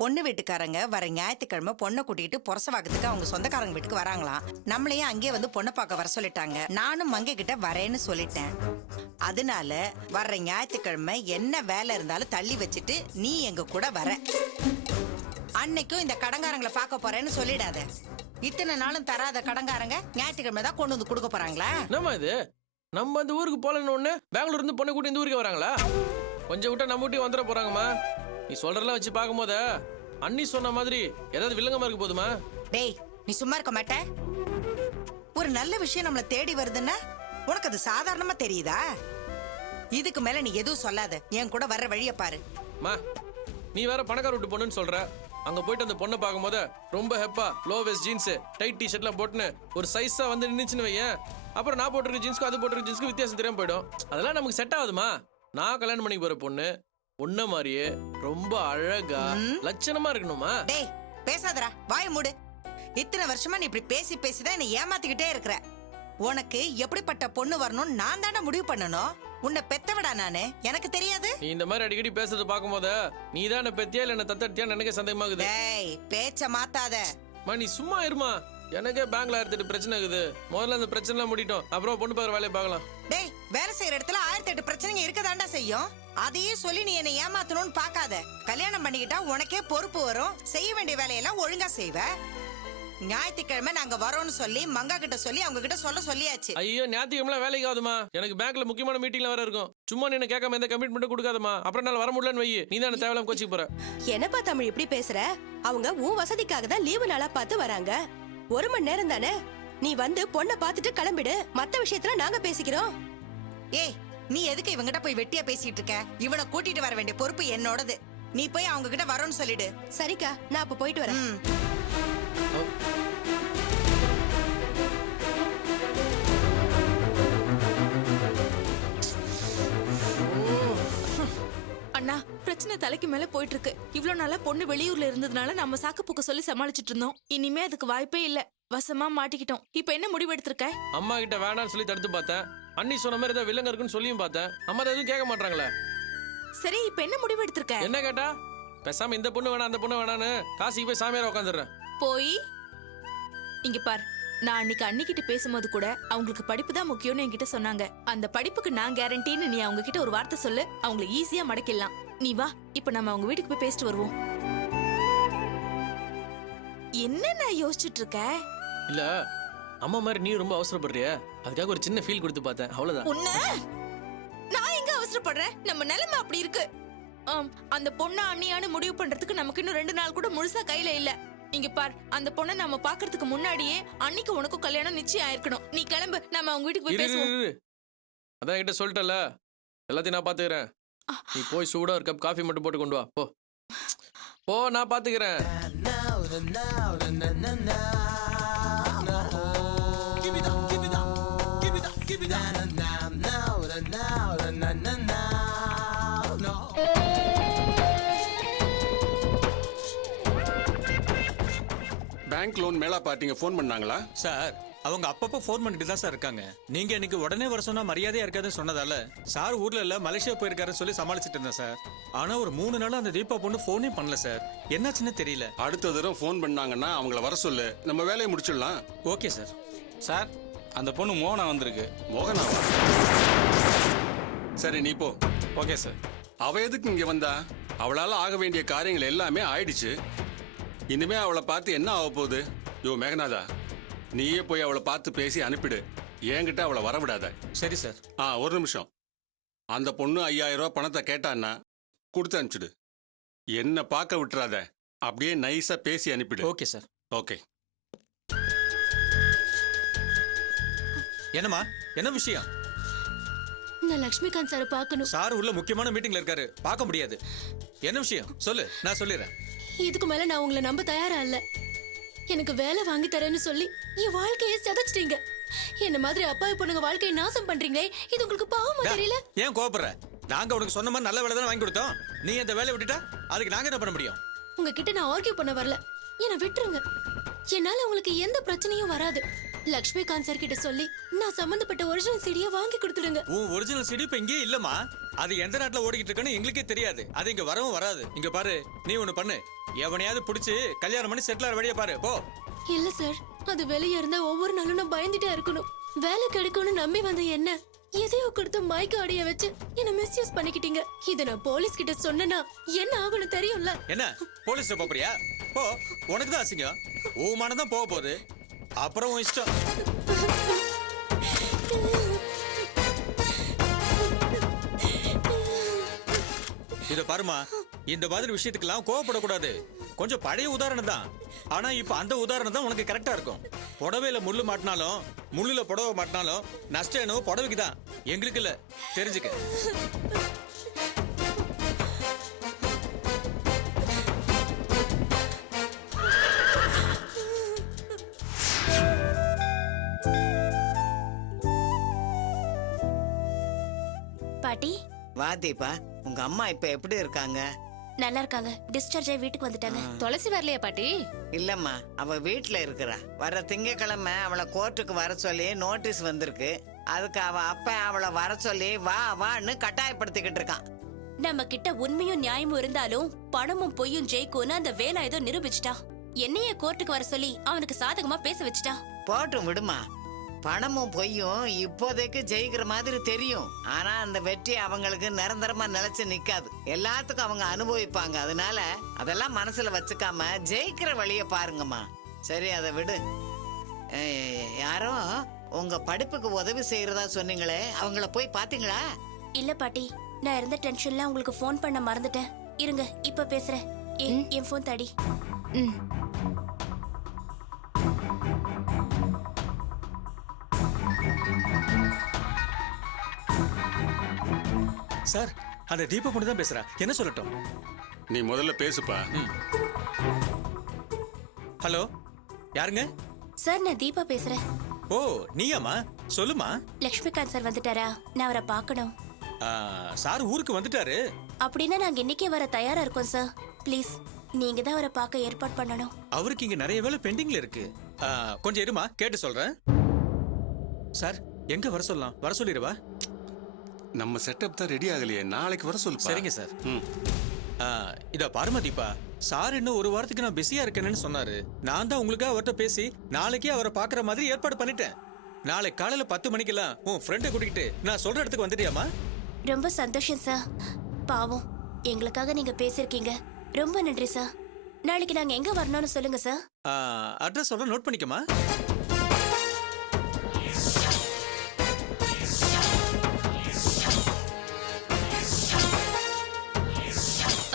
பொண்ணு வீட்டுக்காரங்க வர ஞாயிற்றுக்கிழமை பொண்ணை கூட்டிகிட்டு புரசவாக்கத்துக்கு அவங்க சொந்தக்காரங்க வீட்டுக்கு வராங்களாம். நம்மளையும் அங்கேயே வந்து பொண்ணை பார்க்க வர சொல்லிட்டாங்க. நானும் மங்கை கிட்ட வரேன்னு சொல்லிட்டேன். அதனால வர்ற ஞாயிற்றுக்கிழமை என்ன வேலை இருந்தாலும் தள்ளி வச்சுட்டு நீ எங்க கூட வர. அன்னைக்கும் இந்த கடங்காரங்களை பார்க்க போறேன்னு சொல்லிடாத. இத்தனை நாளும் தராத கடங்காரங்க ஞாயிற்றுக்கிழமை தான் கொண்டு வந்து கொடுக்க போறாங்களா? நம்ம இது நம்ம அந்த ஊருக்கு போலன்னு ஒண்ணு பெங்களூர் இருந்து பொண்ணை கூட்டி இந்த ஊருக்கு வராங்களா? கொஞ்சம் விட்டா நம்ம வீட்டுக்கு வந்துட போறாங்கம்மா. நீ சொல்றதெல்லாம் வச்சு பார்க்கும்போது அண்ணி சொன்ன மாதிரி ஏதாவது வில்லங்கமா இருக்கு போதுமா? டேய், நீ சும்மா இருக்க மாட்ட? ஒரு நல்ல விஷயம் நம்மள தேடி வருதுன்னா உனக்கு அது சாதாரணமா தெரியுதா? இதுக்கு மேல நீ எதுவும் சொல்லாத. என் கூட வர்ற வழிய பாரு. மா, நீ வேற பணக்கார விட்டு பொண்ணுன்னு சொல்ற. அங்க போயிட்டு அந்த பொண்ணை பார்க்கும்போது ரொம்ப ஹெப்பா லோ வெஸ்ட் ஜீன்ஸ் டைட் டிஷர்ட்லாம் போட்டுன்னு ஒரு சைஸா வந்து நின்னுச்சுன்னு வையன். அப்புறம் நான் போட்டிருக்க ஜீன்ஸ்க்கு அது போட்டிருக்க ஜீன்ஸ்க்கு வித்தியாசம் தெரியாம போயிடும். அதெல்லாம் நமக்கு செட் ஆகுதுமா? நான் கல்யாணம் பண்ணி போற பொண்ணு உன்ன மாதிரியே ரொம்ப அழகா லட்சணமா இருக்கணுமா? டேய், பேசாதடா, வாய மூடு. இத்தனை வருஷமா நீ இப்படி பேசி பேசிதான் என்னை ஏமாத்திக்கிட்டே இருக்கிற. உனக்கு எப்படிப்பட்ட பொண்ணு வரணும்னு நான் தானே முடிவு பண்ணணும். உன்னை பெத்தவடா நானு, எனக்கு தெரியாது? நீ இந்த மாதிரி அடிக்கடி பேசுறது பாக்கும்போது நீ தான் என்ன பெத்தியா இல்ல என்ன தத்தட்டியா எனக்கு சந்தேகமாகுது. டேய், பேச்ச மாத்தாத. மா, நீ சும்மா இருமா. எனக்கே பேங்க்ல 1008 பிரச்சனை இருக்குது. முதல்ல அந்த பிரச்சனை எல்லாம் முடிட்டோம், அப்புறம் பொண்ணு பார்க்குற வேலையை பார்க்கலாம். டேய், வேலை செய்யற இடத்துல 1008 பிரச்சனைங்க இருக்கதாண்டா செய்யும். அதையே சொல்லி நீ என்னை ஏமாத்தணும்னு பாக்காத. கல்யாணம் பண்ணிக்கிட்டா உனக்கே பொறுப்பு வரும். செய்ய வேண்டிய வேலையெல்லாம் ஒழுங்கா செய்வ. ஞாயிற்றுக்கிழமை நாங்க வரோம்னு சொல்லி மங்கா கிட்ட சொல்லி அவங்க கிட்ட சொல்லியாச்சு. ஐயோ, ஞாயிற்றுக்கிழமை வேலைக்கு ஆகுதுமா. எனக்கு பேங்க்ல முக்கியமான மீட்டிங்ல வேற இருக்கும். சும்மா நீ கேட்காம எந்த கமிட்மெண்ட்டும் கொடுக்காதமா. அப்புறம் நான் வர முடியலன்னு வை. நீ தான் தேவையில்லாம கோச்சிக்கு போற. என்னப்பா தமிழ் இப்படி பேசுற? அவங்க உன் வசதிக்காக தான் லீவு நாளா பார்த்து வராங்க. 1 மணி நேரம் தானே. நீ வந்து பொண்ணை பார்த்துட்டு கிளம்பிடு. மத்த விஷயத்துல நாங்க பேசிக்கிறோம். ஏய், நீ எதுக்கு இவங்கிட்ட போய் வெட்டியா பேசிட்டு இருக்க? இவனை கூட்டிட்டு வர வேண்டிய பொறுப்பு என்னோடது. நீ போய் அவங்க கிட்ட வரோன்னு சொல்லிடு. சரிக்கா, நான் அப்ப போயிட்டு வரேன். அண்ணா, பிரச்சனை தலைக்கு மேல போயிட்டு இருக்கு. இவ்வளவு நாளா பொண்ணு வெளியூர்ல இருந்ததுனால நம்ம சாக்கு போக்க சொல்லி சமாளிச்சிட்டு இருந்தோம். இனிமே அதுக்கு வாய்ப்பே இல்ல. வசமா மாட்டிக்கிட்டோம். இப்ப என்ன முடிவு எடுத்திருக்க? அம்மா கிட்ட வேணாம்னு சொல்லி தடுத்து பார்த்தேன். அண்ணி சொன்ன மாதிரி ஏதாவது வில்லங்க இருக்குன்னு சொல்லியும் பார்த்தேன். அம்மா எதுவும் கேட்க மாட்டாங்களே. சரி, இப்ப என்ன முடிவு எடுத்திருக்க? என்ன கேட்டா பேசாம இந்த பொண்ணு வேணாம் அந்த பொண்ணு வேணான்னு காசிக்கு போய் சாமியார உட்காந்துடுறேன். போய் இங்க பார். நான் அன்னைக்கு அன்னிக்கிட்ட பேசும்போது கூட அவங்களுக்கு படிப்பு தான் முக்கியம்னு என்கிட்ட சொன்னாங்க. அந்த படிப்புக்கு நான் கேரண்டின்னு நீ அவங்க கிட்ட ஒரு வார்த்தை சொல்லு. அவங்கள ஈஸியா மடக்கிடலாம். நீ வா, இப்ப நம்ம அவங்க வீட்டுக்கு போய் பேசிட்டு வருவோம். என்ன நான் யோசிச்சுட்டு இருக்க? இல்ல, அம்மா மாதிரி நீ ரொம்ப அவசரப்படுறிய. அதுக்காக ஒரு சின்ன ஃபீல் கொடுத்து பார்த்தேன், அவ்வளவுதான். உன்ன நான் எங்க அவசரப்படுறேன்? நம்ம நிலைமை அப்படி இருக்கு. அந்த பொண்ணு அண்ணியான்னு முடிவு பண்றதுக்கு நமக்கு இன்னும் 2 நாள் கூட முழுசா கையில இல்ல. இங்க பார், அந்த பொண்ணை நம்ம பாக்குறதுக்கு முன்னாடியே அன்னைக்கு உனக்கும் கல்யாணம் நிச்சயம் ஆயிருக்கணும். நீ கிளம்பு, நம்ம அவங்க வீட்டுக்கு போய் பேசுவோம். அதான் என்கிட்ட சொல்லிட்டல, எல்லாத்தையும் நான் பாத்துக்கிறேன். நீ போய் சூடா ஒரு கப் காஃபி மட்டும் போட்டு கொண்டு வா. போ போ, நான் பாத்துக்கிறேன். பேங்க் லோன் மேலா பார்ட்டிங்க ஃபோன் பண்ணாங்களா? சார், அவங்க அப்பப்போ ஃபோன் பண்ணிட்டு தான் சார் இருக்காங்க. நீங்க இன்னைக்கு உடனே வர சொன்னா மரியாதையா இருக்காதுன்னு சொன்னதால சார் ஊர்ல இல்ல மலேசியா போயிருக்காருன்னு சொல்லி சமாளிச்சுட்டு இருந்தேன் சார். ஆனா ஒரு 3 நாளா அந்த தீபா பொண்ணு ஃபோனே பண்ணல சார். என்னாச்சுன்னு தெரியல. அடுத்த தடவை ஃபோன் பண்ணாங்கன்னா அவங்கள வர சொல்லு, நம்ம வேலையை முடிச்சிடலாம். Okay sir. சார், அந்த பொண்ணு மோகனா வந்திருக்கு. மோகனாவா? சரி, நீ போ. Okay sir. அவ எதுக்கு இங்க வந்தா? அவளால ஆக வேண்டிய காரியங்கள் எல்லாமே ஆயிடுச்சு. இனிமே அவளை பார்த்து என்ன ஆக போகுது? யோ மேகநாதா, நீயே போய் அவளை பார்த்து பேசி அனுப்பிடு. என்கிட்ட அவளை வரவிடாத. சரி சார். ஒரு நிமிஷம். அந்த பொண்ணு 5000 ரூபாய் பணத்தை கேட்டான்னா கொடுத்து அனுப்பிச்சிடு. என்ன பார்க்க விட்டுறாத. அப்படியே நைஸா பேசி அனுப்பிடு. Okay sir. ஓகே. என்னம்மா, என்ன விஷயம்? நான் லட்சுமிகாந்த் சார் பார்க்கணும். சார் உள்ள முக்கியமான மீட்டிங்ல இருக்காரு, பார்க்க முடியாது. என்ன விஷயம் சொல்லு, நான் சொல்லிடுறேன். இதுக்கு மேல நான் உங்களை நம்ப தயாரா இல்ல. எனக்கு வேலை வாங்கி தரேன்னு சொல்லி என் வாழ்க்கையை சிதைச்சிட்டீங்க. என்ன மாதிரி அப்பாவி பொண்ணுங்க வாழ்க்கையை நாசம் பண்றீங்களே, இது உங்களுக்கு பாவமா தெரியல? ஏன் கோபப்படுற? நாங்க உனக்கு சொன்ன மாதிரி நல்ல வேலை தானே வாங்கி கொடுத்தோம். நீ அந்த வேலையை விட்டுட்டா அதுக்கு நாங்க என்ன பண்ண முடியும்? உங்ககிட்ட நான் ஆர்கியூ பண்ண வரல. என்ன விட்டுருங்க. என்னால உங்களுக்கு எந்த பிரச்சனையும் வராது. லக்ஷ்மிகாந்த் சார் கிட்ட சொல்லி நான் சம்பந்தப்பட்ட ஒரிஜினல் சிடியை வாங்கி கொடுத்துடுங்க. உன் ஒரிஜினல் சிடி இப்ப இங்கே இல்லம்மா. அது எந்த நாட்டுல ஓடிக்கிட்டு இருக்குன்னு எங்களுக்கே தெரியாது. அது இங்க வரவும் வராது. இங்க பாரு, நீ ஒண்ணு பண்ணு, எவனையாவது புடிச்சு கல்யாணம் பண்ணி செட்டில் ஆற வழியா பாரு போ. இல்ல சார், அது வெளியே இருந்தா ஒவ்வொரு நாளும் நான் பயந்துட்டே இருக்கணும். வேலை கிடைக்கும்னு நம்பி வந்த என்ன எதையோ கொடுத்து மயக்க அடைய வச்சு என்ன மிஸ்யூஸ் பண்ணிக்கிட்டீங்க. இத நான் போலீஸ் கிட்ட சொன்னேன்னா என்ன ஆகணும் தெரியும்ல? என்ன போலீஸ்ல போறியா? போ, உனக்கு தான் அசிங்கம். ஓமானம் தான் போக போகுது. அப்புறம் உன் இஷ்டம். இத பாருமா, இந்த மாதிரி விஷயத்துக்கெல்லாம் கோவப்படக்கூடாது. கொஞ்சம் பழைய உதாரணம் தான். ஆனா இப்ப அந்த உதாரணம் தான் உனக்கு கரெக்டா இருக்கும். புடவையில முள்ளு மாட்டினாலும் முள்ளுல புடவை மாட்டினாலும் நஷ்டம் என்னவோ புடவைக்கு தான், எங்களுக்கு இல்ல. தெரிஞ்சுக்க. பாட்டி வா தீபா, உங்க அம்மா இப்ப எப்படி இருக்காங்க? நல்லா இருக்காங்க. டிஸ்சார்ஜ் ஆகி வீட்டுக்கு வந்துட்டாங்க. துளசி வரலையா பாட்டி? இல்லம்மா, அவ வீட்ல இருக்கிறா. வர திங்கக்கிழமை அவளை கோர்ட்டுக்கு வர சொல்லி நோட்டீஸ் வந்திருக்கு. அதுக்கு அவ அப்ப அவளை வர சொல்லி வா வான்னு கட்டாயப்படுத்திக்கிட்டு இருக்கான். நம்ம கிட்ட உண்மையும் நியாயமும் இருந்தாலும் பணமும் பொய்யும் ஜெயிக்கும்னு அந்த வேலை ஏதோ நிரூபிச்சிட்டா. என்னைய கோர்ட்டுக்கு வர சொல்லி அவனுக்கு சாதகமா பேச வச்சுட்டா. போட்டும் விடுமா. பணமும் பொய்யும் இப்போதைக்கு ஜெயிக்கிற மாதிரி தெரியும். ஆனா அந்த வெற்றி அவங்களுக்கு நிரந்தரமா நிலைச்சு நிக்காது. எல்லாத்துக்கும் அவங்க அனுபவிப்பாங்க. அதனால அதெல்லாம் மனசுல வச்சுக்காம ஜெயிக்கிற வழிய பாருங்கம்மா. சரி, அதை விடு. யாரோ உங்க படிப்புக்கு உதவி செய்யறதா சொன்னீங்களே, அவங்கள போய் பாத்தீங்களா? இல்ல பாட்டி, நான் இருந்த டென்ஷன்ல உங்களுக்கு ஃபோன் பண்ண மறந்துட்டேன். இருங்க, இப்ப பேசுறேன். என் ஃபோன் தடி. சார், அந்த தீபா பொண்ணு தான் பேசுறா. என்ன சொல்லட்டும்? நீ முதல்ல பேசுப்பா. ஹலோ, யாருங்க? சார், நான் தீபா பேசுறேன். ஓ, நீயாமா? சொல்லுமா. லக்ஷ்மிகாந்த் சார் வந்துட்டாரா? நான் அவரை பார்க்கணும். சார் ஊருக்கு வந்துட்டாரு. அப்படின்னா நாங்க இன்னைக்கே வர தயாரா இருக்கோம் சார். ப்ளீஸ், நீங்க தான் அவரை பார்க்க ஏற்பாடு பண்ணணும். அவருக்கு இங்க நிறைய வேலை பெண்டிங்ல இருக்கு. கொஞ்சம் இருமா, கேட்டு சொல்றேன். சார், எங்க வர சொல்லலாம்? வர சொல்லிடுவா. நம்ம செட்டப் தான் ரெடி ஆகலையே, நாளைக்கு வர சொல்லு. சரிங்க சார். ம். இத பாருமா தீபா, சார் இன்னும் ஒரு வாரத்துக்கு நான் பிஸியா இருக்கேன்னு சொன்னாரு. நான் தான் உங்களுக்காக அவர்கிட்ட பேசி நாளைக்கே அவரை பாக்குற மாதிரி ஏற்பாடு பண்ணிட்டேன். நாளை காலையில 10 மணிக்கெல்லாம் உன் ஃப்ரெண்டை கூட்டிக்கிட்டு நான் சொல்ற இடத்துக்கு வந்துட்டியாமா? ரொம்ப சந்தோஷம் சார். பாவம், எங்களுக்காக நீங்க பேசிருக்கீங்க. ரொம்ப நன்றி சார். நாளைக்கு நாங்க எங்க வரணும்னு சொல்லுங்க சார். அட்ரஸ் சொல்ற, நோட் பண்ணிக்கமா.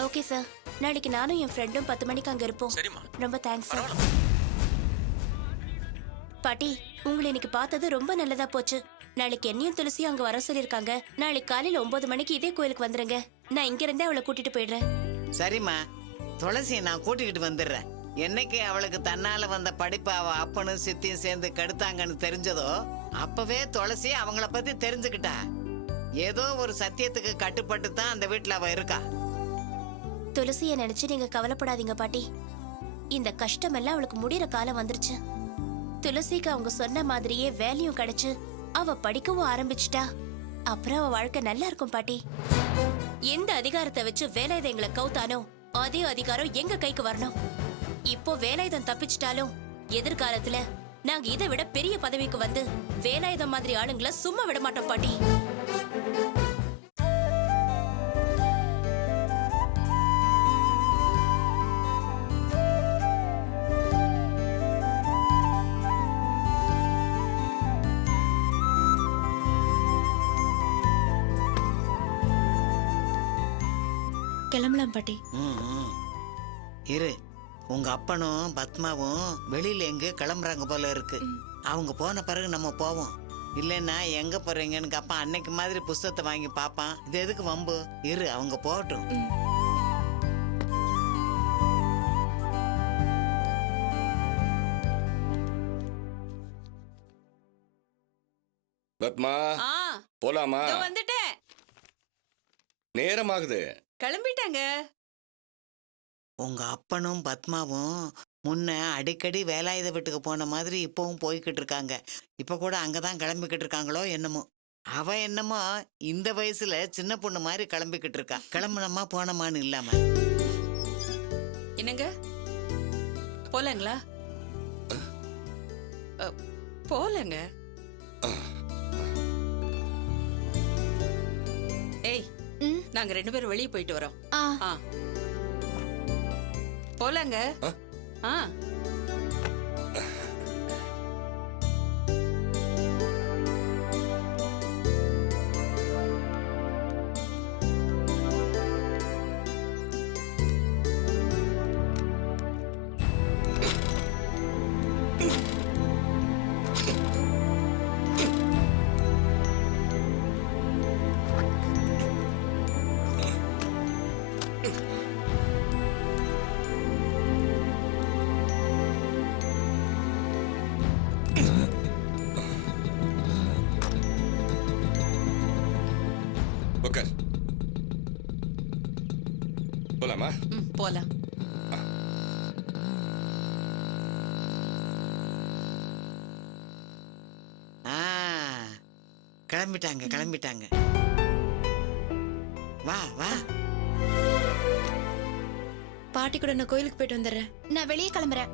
Okay sir. நாளைக்கு நானும் என் ஃப்ரெண்டும் 10 மணிக்கு அங்க இருப்போம். சரிம்மா. ரொம்ப தேங்க்ஸ் சார். பாட்டி, உங்களை இன்னைக்கு பார்த்தது ரொம்ப நல்லதா போச்சு. நாளைக்கு என்னையும் துளசியும் அங்க வர சொல்லிருக்காங்க. நாளைக்கு காலையில 9 மணிக்கு இதே கோயிலுக்கு வந்துருங்க. நான் இங்க இருந்தே அவளை கூட்டிட்டு போயிடுறேன். சரிம்மா, துளசியை நான் கூட்டிக்கிட்டு வந்துடுறேன். என்னைக்கு அவளுக்கு தன்னால வந்த படிப்பு அவ அப்பனும் சித்தியும் சேர்ந்து கெடுத்தாங்கன்னு தெரிஞ்சதோ அப்பவே துளசி அவங்கள பத்தி தெரிஞ்சுக்கிட்டா. ஏதோ ஒரு சத்தியத்துக்கு கட்டுப்பட்டு தான் அந்த வீட்டுல அவ இருக்கா. துளசிய நினைச்சு நீங்க கவலைப்படாதீங்க பாட்டி. இந்த கஷ்டம் எல்லாம் அவளுக்கு முடியற காலம் வந்துருச்சு. துளசிக்கு அவங்க சொன்ன மாதிரியே வேலையும் கிடைச்சு அவ படிக்கவும் ஆரம்பிச்சிட்டா. அப்புறம் அவ வாழ்க்கை நல்லா இருக்கும் பாட்டி. எந்த அதிகாரத்தை வச்சு வேலாயுதம் எங்களை கவுத்தானோ அதே அதிகாரம் எங்க கைக்கு வரணும். இப்போ வேலாயுதம் தப்பிச்சிட்டாலும் எதிர்காலத்துல நாங்க இதை விட பெரிய பதவிக்கு வந்து வேலாயுதம் மாதிரி ஆளுங்களை சும்மா விட மாட்டோம் பாட்டி. கிளம்பலாம் பாட்டி. இரு, உங்க அப்பனும் பத்மாவும் வெளியில எங்க கிளம்புறாங்க போல இருக்கு. அவங்க போன பிறகு நம்ம போவோம். இல்லைன்னா எங்க போறீங்கன்னு கேப்பான். அன்னைக்கு மாதிரி புஸ்தகத்தை வாங்கி பாப்பான். இது எதுக்கு வம்பு? இரு, அவங்க போகட்டும். பத்மா, போலாமா? வந்துட்டேன். நேரமாகுது. கிளம்பிட்டாங்க. உங்க அப்பனும் பத்மாவும் முன்ன அடிக்கடி வேலாயுத வீட்டுக்கு போன மாதிரி இப்பவும் போய்கிட்டு இருக்காங்க. இப்ப கூட அங்கதான் கிளம்பிக்கிட்டு இருக்காங்களோ என்னமோ. அவ என்னமோ இந்த வயசுல சின்ன பொண்ணு மாதிரி கிளம்பிக்கிட்டு இருக்கா. கிளம்புனமா போனமான்னு இல்லாம. என்னங்க போலாங்களா? போலங்க. ஏய், நாங்க 2 பேரும் வெளியே போயிட்டு வரோம். ஆ. போலாங்க. ஆ. உட்கார். போலாமா? போலாம். கிளம்பிட்டாங்க கிளம்பிட்டாங்க. வா வா. பாட்டி கூட நான் கோயிலுக்கு போயிட்டு வந்துடுறேன். நான் வெளியே கிளம்புறேன்.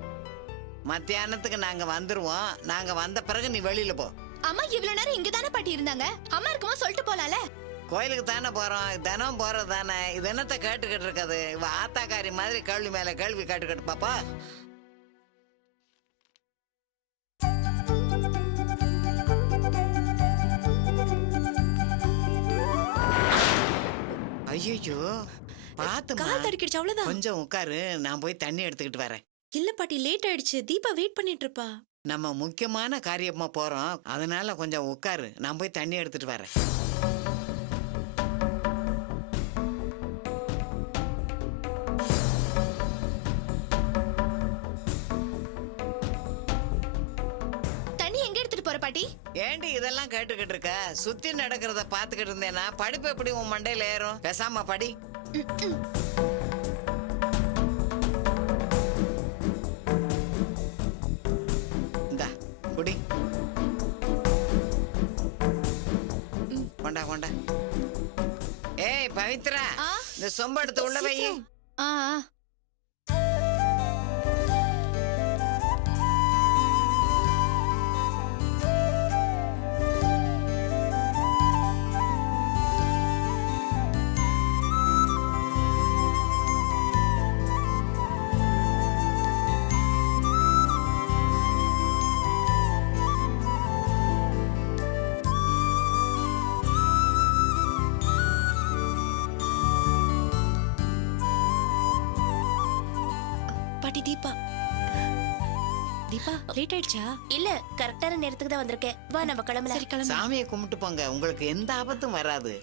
மத்தியானத்துக்கு நாங்க வந்துருவோம். நாங்க வந்த பிறகு நீ வெளியில போ. அம்மா இவ்வளவு நேரம் இங்கதானே பாட்டி இருந்தாங்க. அம்மா இருக்குமா சொல்லிட்டு போலால. கோயிலுக்கு தானே போறோம், தினம் போறது தானே. இது என்னத்த கேட்டுக்கிட்டு இருக்காது. இவ ஆத்தாக்காரி மாதிரி கேள்வி மேல கேள்வி கேட்டுக்கிட்டு பாப்பா. ஐயோ பாத்து கால் தடிக்கிடுச்சு, அவ்வளவுதான். கொஞ்சம் உட்காரு, நான் போய் தண்ணி எடுத்துக்கிட்டு வரேன். இல்ல பாட்டி, லேட் ஆயிடுச்சு. தீபா வெயிட் பண்ணிட்டு இருப்பா. நம்ம முக்கியமான காரியமா போறோம், அதனால கொஞ்சம் உட்காரு, நான் போய் தண்ணி எடுத்துட்டு வரேன். தண்ணி எங்க எடுத்துட்டு போற பாட்டி? ஏண்டி இதெல்லாம் கேட்டுக்கிட்டு இருக்க? சுத்தி நடக்கிறத பாத்துக்கிட்டு இருந்தேன்னா படிப்பு எப்படி உன் மண்டையில ஏறும்? பேசாம படி. இந்தா குடி. கொண்டா கொண்டா. ஏய் பவித்ரா, இந்த சொம்பு எடுத்து உள்ள வை. பாட்டி தீபா. தீபா லேட் ஆயிடுச்சா? இல்ல, கரெக்டான நேரத்துக்கு தான் வந்திருக்கேன். வா நம்ம கிளம்பலாம். சரி கிளம்பு. சாமியை கும்பிட்டு போங்க, உங்களுக்கு எந்த ஆபத்தும் வராது.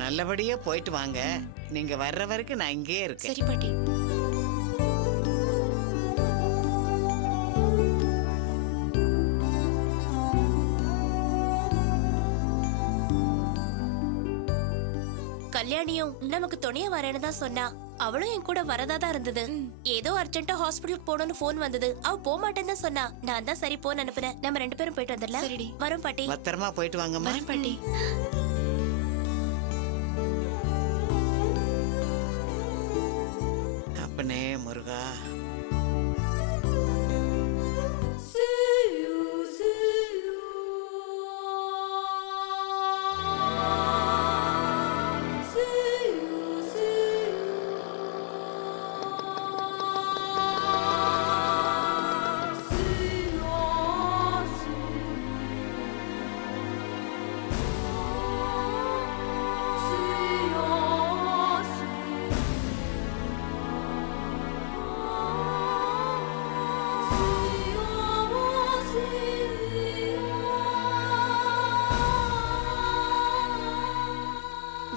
நல்லபடியா போயிட்டு வாங்க. நீங்க வர்ற வரைக்கும் நான் இங்கேயே இருக்கேன். சரி பாட்டி. கல்யாணியும் நமக்கு துணையா வரேன்னு தான் சொன்னா. அவளும் என் கூட வரதா தான் இருந்தது. ஏதோ அர்ஜென்ட்டா ஹாஸ்பிடலுக்கு போகணும்னு போன் வந்தது. அவ போக மாட்டேன்னு தான் சொன்னா. நான் தான் சரி போன் அனுப்புனேன். நம்ம 2 பேரும் போயிட்டு வந்துடலாம். சரிடி. வரோம் பாட்டி. பத்திரமா போயிட்டு வாங்கம்மா. வரேன் பாட்டி. அப்பனே முருகா.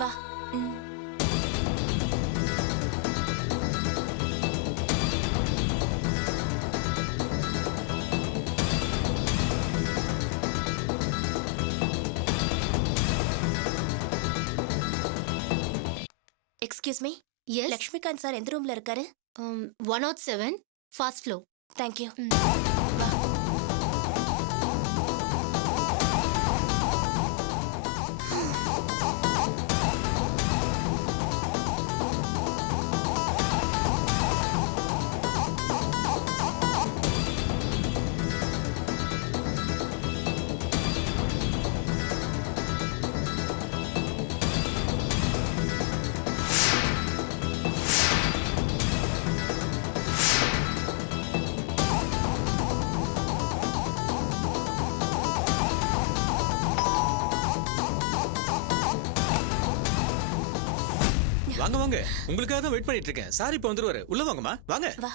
வா. Excuse me, S Lakshmikanth sir எந்த ரூம்ல இருக்காரு? 107 ஃபாஸ்ட் ஃப்ளோ. தேங்க்யூ. வாங்க வாங்க, உங்களுக்காக தான் வெயிட் பண்ணிட்டு இருக்கேன். சார் இப்போ வந்துருவாரு. உள்ள வாங்கம்மா, வாங்க. வா.